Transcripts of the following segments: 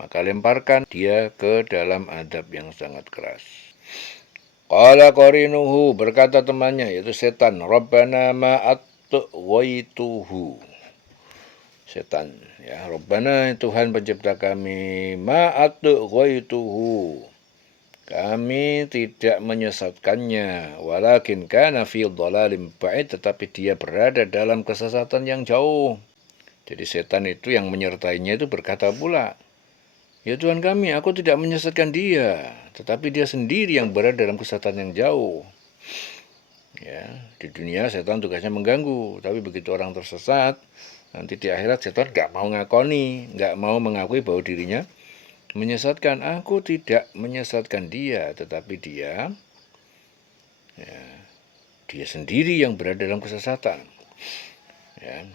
maka lemparkan dia ke dalam adab yang sangat keras. Qala qarinuhu, berkata temannya yaitu setan, Rabbana ma'atghaituhu. Setan, ya, Rabbana, Tuhan pencipta kami, ma'atghaituhu, kami tidak menyesatkannya, walakin kana fi dhalalim ba'id, tetapi dia berada dalam kesesatan yang jauh. Jadi setan itu yang menyertainya itu berkata pula, ya Tuhan kami, aku tidak menyesatkan dia, tetapi dia sendiri yang berada dalam kesesatan yang jauh. Ya, di dunia setan tugasnya mengganggu, tapi begitu orang tersesat, nanti di akhirat setan nggak mau ngakoni, nggak mau mengakui bahwa dirinya menyesatkan. Aku tidak menyesatkan dia, tetapi dia sendiri yang berada dalam kesesatan. Ya,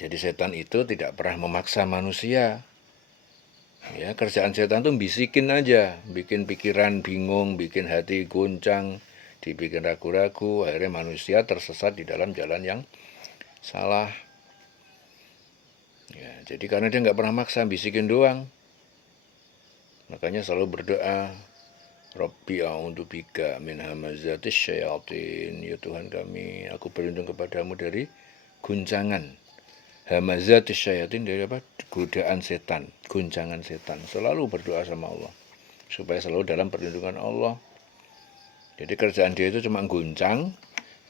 jadi setan itu tidak pernah memaksa manusia. Ya, kerjaan setan tuh bisikin aja, bikin pikiran bingung, bikin hati goncang, dibikin ragu-ragu, akhirnya manusia tersesat di dalam jalan yang salah. Ya, jadi karena dia nggak pernah maksa, bisikin doang, makanya selalu berdoa, Rabbi a'udzubika min hamazatis syayatin, ya Tuhan kami, aku berlindung kepadamu dari guncangan. Hamazatis syayatin, dari apa? Godaan setan, guncangan setan. Selalu berdoa sama Allah supaya selalu dalam perlindungan Allah. Jadi kerjaan dia itu cuma guncang,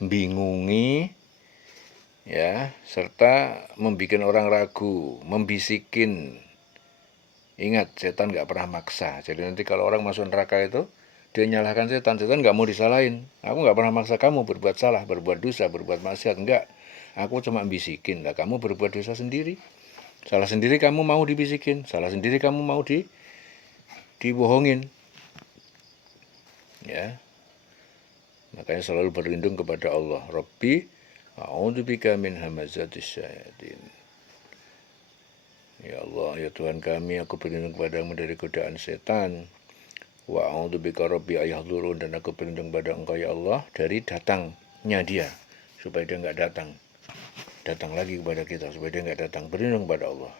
bingungi, ya, serta membuat orang ragu, membisikin. Ingat, setan nggak pernah maksa. Jadi nanti kalau orang masuk neraka itu, dia nyalahkan setan, setan nggak mau disalahin. Aku nggak pernah maksa kamu berbuat salah, berbuat dosa, berbuat maksiat, enggak. Aku cuma bisikin, lah kamu berbuat dosa sendiri. Salah sendiri kamu mau dibisikin, salah sendiri kamu mau dibohongin. Ya, makanya selalu berlindung kepada Allah. Rabbi a'udzubika min hamazatis syayatin. Ya Allah, ya Tuhan kami, aku berlindung kepadamu dari godaan setan. Wa a'udzubika rabbi ayahdurun, dan aku berlindung pada Engkau ya Allah dari datangnya dia, supaya dia enggak datang lagi kepada kita, supaya dia enggak datang. Berlindung pada Allah.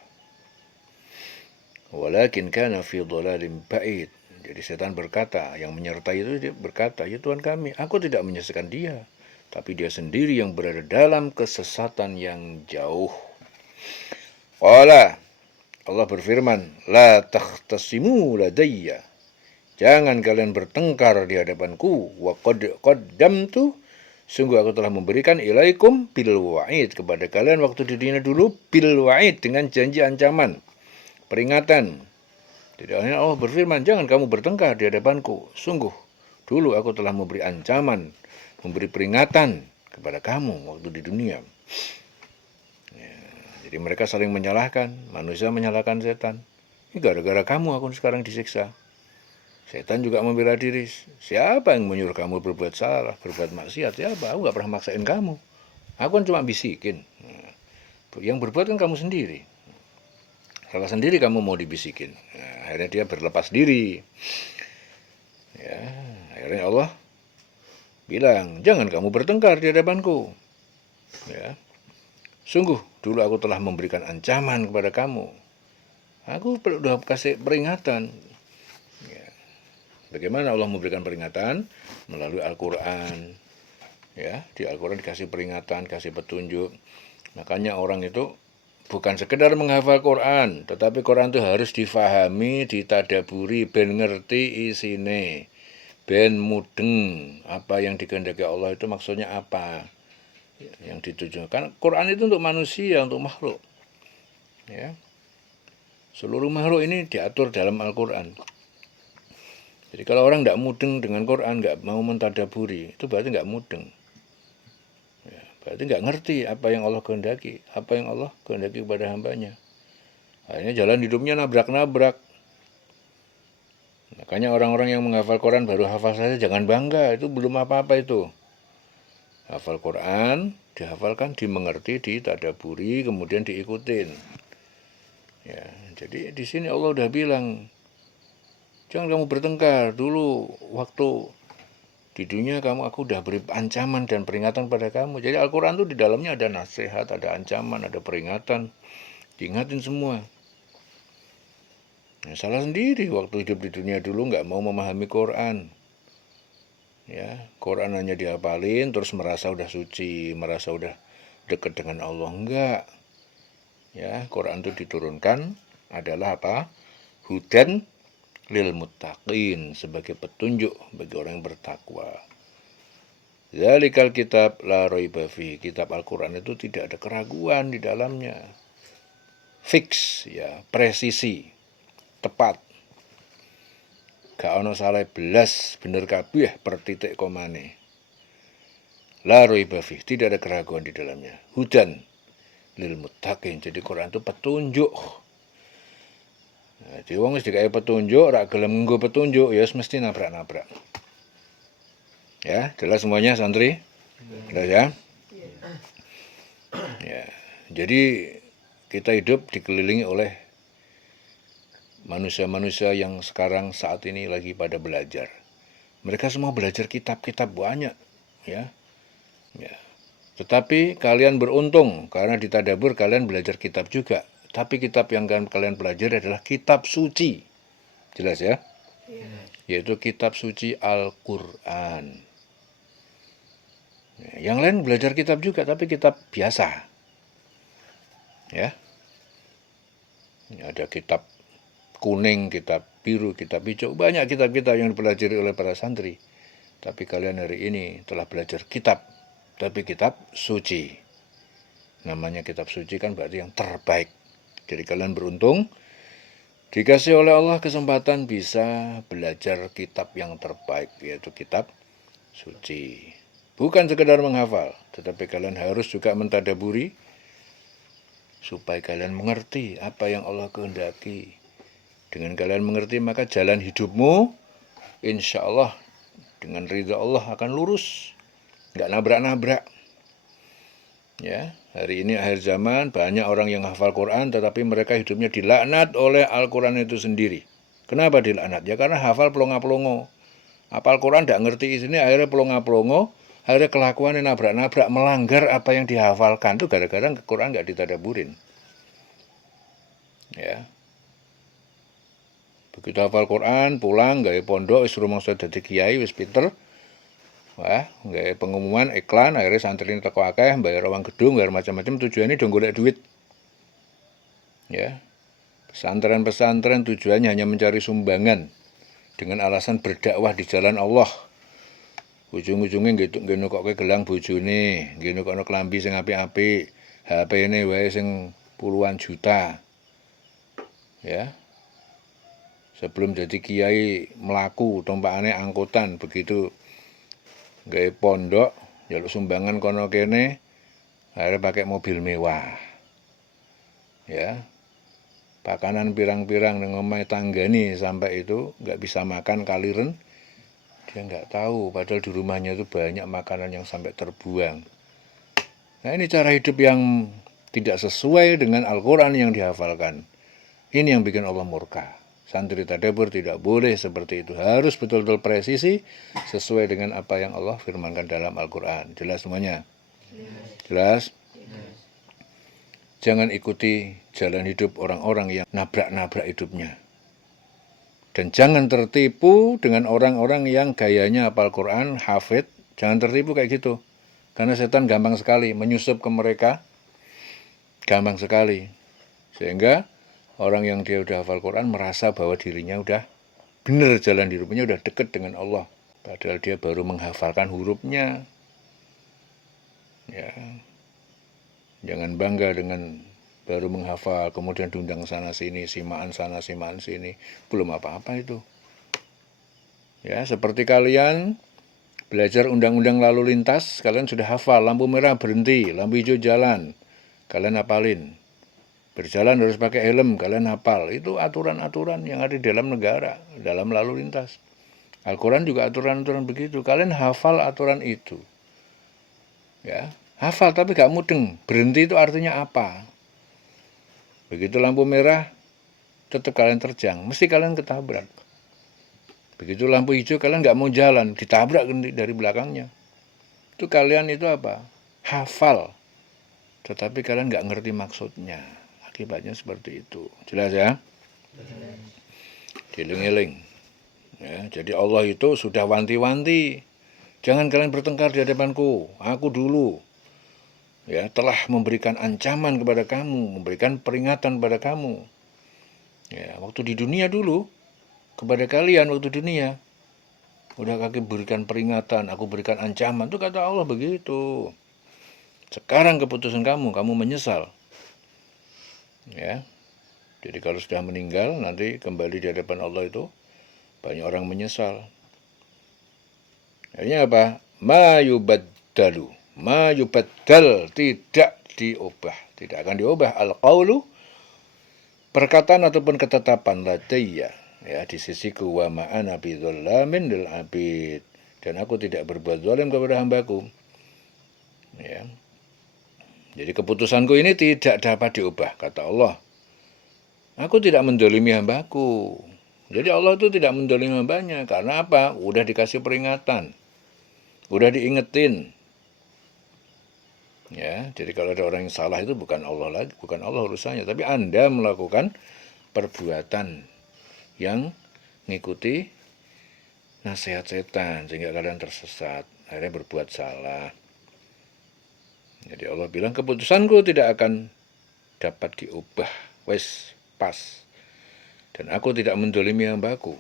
Walakin kana fi dhalalim ba'id. Jadi setan berkata, yang menyertai itu dia berkata, ya Tuhan kami, aku tidak menyesatkan dia, tapi dia sendiri yang berada dalam kesesatan yang jauh. Qala, Allah berfirman, la takhtasimu ladayya, jangan kalian bertengkar di hadapanku, wa qad qaddamtu, sungguh aku telah memberikan ilaikum bil wa'id, kepada kalian waktu di dunia dulu, bil wa'id, dengan janji ancaman, peringatan. Jadi Allah berfirman, jangan kamu bertengkar di hadapanku. Sungguh, dulu aku telah memberi ancaman, memberi peringatan kepada kamu waktu di dunia. Ya, jadi mereka saling menyalahkan, manusia menyalahkan setan. Ini gara-gara kamu aku sekarang disiksa. Setan juga membela diri. Siapa yang menyuruh kamu berbuat salah, berbuat maksiat? Siapa? Aku gak pernah maksain kamu. Aku kan cuma bisikin. Yang berbuat kan kamu sendiri. Salah sendiri kamu mau dibisikin. Nah, akhirnya dia berlepas diri. Ya, akhirnya Allah bilang, jangan kamu bertengkar di hadapanku. Ya, sungguh dulu aku telah memberikan ancaman kepada kamu. Aku sudah kasih peringatan. Ya, bagaimana Allah memberikan peringatan? Melalui Al-Quran. Ya, di Al-Quran dikasih peringatan, kasih petunjuk. Makanya orang itu bukan sekedar menghafal Quran, tetapi Quran itu harus difahami, ditadaburi, ben ngerti isine, ben mudeng apa yang dikehendaki Allah itu maksudnya apa, yang ditujukan. Quran itu untuk manusia, untuk makhluk. Ya, seluruh makhluk ini diatur dalam Al-Quran. Jadi kalau orang tidak mudeng dengan Quran, nggak mau mentadaburi, itu berarti nggak mudeng. Berarti nggak ngerti apa yang Allah kehendaki, apa yang Allah kehendaki kepada hambanya. Akhirnya jalan hidupnya nabrak-nabrak. Makanya orang-orang yang menghafal Quran baru hafal saja jangan bangga, itu belum apa-apa itu. Hafal Quran, dihafalkan, dimengerti, ditadaburi, kemudian diikutin. Ya, jadi di sini Allah udah bilang, jangan kamu bertengkar. Dulu waktu di dunia aku udah beri ancaman dan peringatan pada kamu. Jadi Al-Quran itu di dalamnya ada nasihat, ada ancaman, ada peringatan. Diingatin semua. Salah sendiri waktu hidup di dunia dulu nggak mau memahami Quran. Ya, Quran hanya dihafalin terus merasa udah suci, merasa udah dekat dengan Allah. Enggak. Ya, Quran itu diturunkan adalah apa? Hudan lil muttaqin, sebagai petunjuk bagi orang yang bertakwa. Zalikal kitab la raiba fi. Kitab Al-Quran itu tidak ada keraguan di dalamnya. Fix, ya, presisi, tepat. Gak ono salah belas, bener kabeh per titik komane. La raiba fi, tidak ada keraguan di dalamnya. Hudan lil muttaqin. Jadi Quran itu petunjuk. Nah, jadi wong wis dikai petunjuk, ora gelem nggo petunjuk, ya mesti nabrak-nabrak. Ya, jelas semuanya santri? Jelas ya? Ya. Jadi kita hidup dikelilingi oleh manusia-manusia yang sekarang saat ini lagi pada belajar. Mereka semua belajar kitab-kitab banyak, ya. Ya. Tetapi kalian beruntung karena di Tadabur kalian belajar kitab juga. Tapi kitab yang kalian pelajari adalah kitab suci. Jelas ya? Yaitu kitab suci Al-Quran. Yang lain belajar kitab juga, tapi kitab biasa. Ya. Ada kitab kuning, kitab biru, kitab hijau. Banyak kitab-kitab yang dipelajari oleh para santri. Tapi kalian hari ini telah belajar kitab, tapi kitab suci. Namanya kitab suci kan berarti yang terbaik. Jadi kalian beruntung dikasih oleh Allah kesempatan bisa belajar kitab yang terbaik, yaitu kitab suci. Bukan sekedar menghafal, tetapi kalian harus juga mentadaburi supaya kalian mengerti apa yang Allah kehendaki. Dengan kalian mengerti maka jalan hidupmu insya Allah dengan ridha Allah akan lurus, nggak nabrak-nabrak. Ya, hari ini akhir zaman banyak orang yang hafal Quran tetapi mereka hidupnya dilaknat oleh Al-Quran itu sendiri. Kenapa dilaknat? Ya karena hafal pelongo-pelongo. Hafal Quran tidak ngerti isinya, akhirnya pelongo-pelongo, akhirnya kelakuannya nabrak-nabrak, melanggar apa yang dihafalkan. Itu gara-gara Quran nggak ditadaburin. Ya. Begitu hafal Quran, pulang, gaya pondok, wis rumangsa dadi kiai, wis pinter. Wah, gaya pengumuman, iklan, akhirnya santri ini teko akeh, bayar uang gedung, bayar macam-macam, tujuannya dong golek duit. Ya. Pesantren-pesantren tujuannya hanya mencari sumbangan dengan alasan berdakwah di jalan Allah. Ujung-ujungnya nggih nukokke gelang bojone, nggih nukokno klambi sing apik-apik, HP-ne wae sing puluhan juta. Ya. Sebelum jadi kiai melaku, tumpakane angkutan, begitu gawe pondok, jaluk sumbangan kono kene, akhirnya pakai mobil mewah. Ya. Pakanan pirang-pirang nang omahe tanggane sampai itu nggak bisa makan kaliren. Dia nggak tahu, padahal di rumahnya itu banyak makanan yang sampai terbuang. Nah ini cara hidup yang tidak sesuai dengan Al-Quran yang dihafalkan. Ini yang bikin Allah murka. Santri tadabur tidak boleh seperti itu. Harus betul-betul presisi sesuai dengan apa yang Allah firmankan dalam Al-Quran. Jelas semuanya? Jelas? Jangan ikuti jalan hidup orang-orang yang nabrak-nabrak hidupnya. Dan jangan tertipu dengan orang-orang yang gayanya hafal Quran, hafid. Jangan tertipu kayak gitu. Karena setan gampang sekali menyusup ke mereka. Gampang sekali. Sehingga orang yang dia udah hafal Quran merasa bahwa dirinya udah benar jalan hidupnya, udah dekat dengan Allah. Padahal dia baru menghafalkan hurufnya. Ya. Jangan bangga dengan baru menghafal, kemudian diundang sana sini, simaan sana, simaan sini. Belum apa-apa itu. Ya, seperti kalian belajar undang-undang lalu lintas, kalian sudah hafal, lampu merah berhenti, lampu hijau jalan. Kalian hafalin. Berjalan harus pakai helm, kalian hafal. Itu aturan-aturan yang ada di dalam negara, dalam lalu lintas. Al-Quran juga aturan-aturan begitu. Kalian hafal aturan itu. Ya, hafal tapi gak mudeng. Berhenti itu artinya apa? Begitu lampu merah, tetap kalian terjang. Mesti kalian ketabrak. Begitu lampu hijau, kalian gak mau jalan. Ditabrak dari belakangnya. Itu kalian itu apa? Hafal. Tetapi kalian gak ngerti maksudnya. Akibatnya seperti itu. Jelas ya? Eling-eling. Ya, jadi Allah itu sudah wanti-wanti. Jangan kalian bertengkar di hadapanku. Aku dulu ya telah memberikan ancaman kepada kamu, memberikan peringatan kepada kamu. Ya, waktu di dunia dulu kepada kalian waktu dunia udah kaki berikan peringatan, aku berikan ancaman. Itu kata Allah begitu. Sekarang keputusan kamu menyesal. Ya. Jadi kalau sudah meninggal nanti kembali di hadapan Allah itu banyak orang menyesal. Akhirnya apa? Ma yubaddal, tidak diubah, tidak akan diubah al-qaulu, perkataan ataupun ketetapan ladayya, ya di sisiku, wa ma'ana bidzallamin lil abid, dan aku tidak berbuat zalim kepada hambaku. Ya. Jadi keputusanku ini tidak dapat diubah, kata Allah. Aku tidak mendolimi hambaku. Jadi Allah itu tidak mendolimi hambanya. Karena apa? Udah dikasih peringatan. Udah diingetin. Ya, jadi kalau ada orang yang salah itu bukan Allah lagi, bukan Allah urusannya. Tapi Anda melakukan perbuatan yang ngikuti nasihat setan. Sehingga kalian tersesat. Akhirnya berbuat salah. Jadi Allah bilang keputusanku tidak akan dapat diubah. Wes pas. Dan aku tidak mendolimi hambaku.